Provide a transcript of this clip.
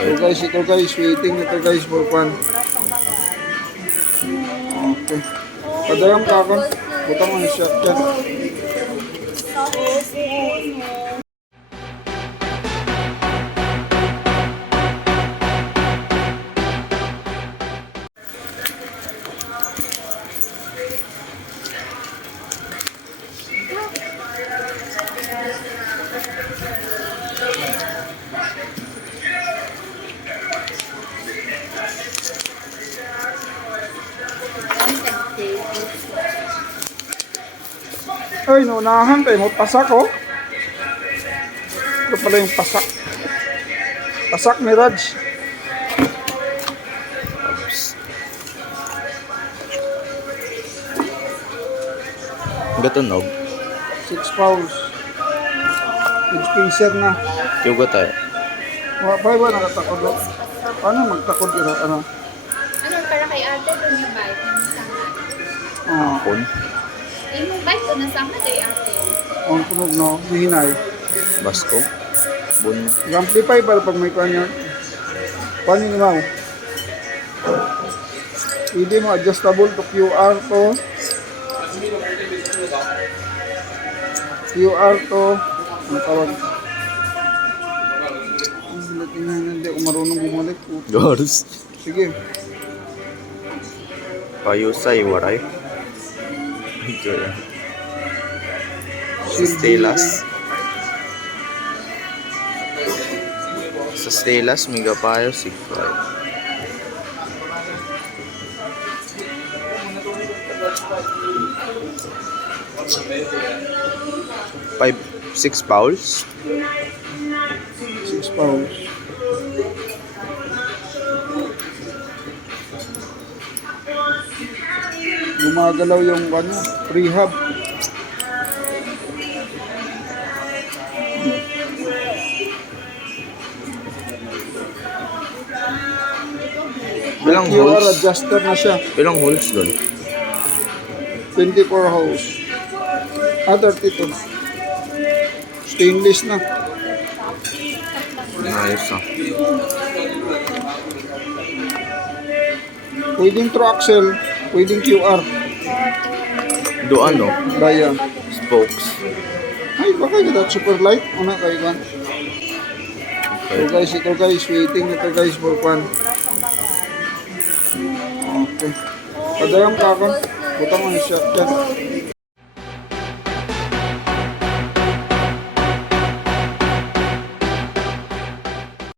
Ito guys, waiting ito guys for fun. Okay. Padayang ka ako. Butang ang shot dyan. Ay, naunahan tayo mo. Pasak oh. Ito pala yung pasak. Pasak ni Raj. Gatunog. 6 fouls. Good spacer na. Yugo tayo. Wapay ba nakatakod oh? Paano magtakod yun? Ano? Ano, para kay ate doon yung bike na nasangat. Kun. Yung bike doon nasangat kay ate. Ang tunog no, mihinay. Basko. Bun. Amplify para pag may kanya. Paano nyo mo? Pwede mo adjustable to QR to. QR to. Ano tawag? Hindi ako marunong bumalik. Gors. Sige. Payusay, waray. Ito yan. Stelas. Sa Stelas, may gapayo, sigfry. Five, 6 fouls. 6 pounds. Gumagalaw yung ano, rehab. Bilang QR holes? adjuster na siya. Bilang holes doon? 24 holes. 32. Stainless na. Ayos ah. Pwedeng through axle, pwedeng QR. Doon no? Daya. Spokes. Ay, baka kita super light. Una kayo kan. Okay. Ito guys, waiting ito guys for fun. Okay. Padayang ka ako. Butang ang shot dyan.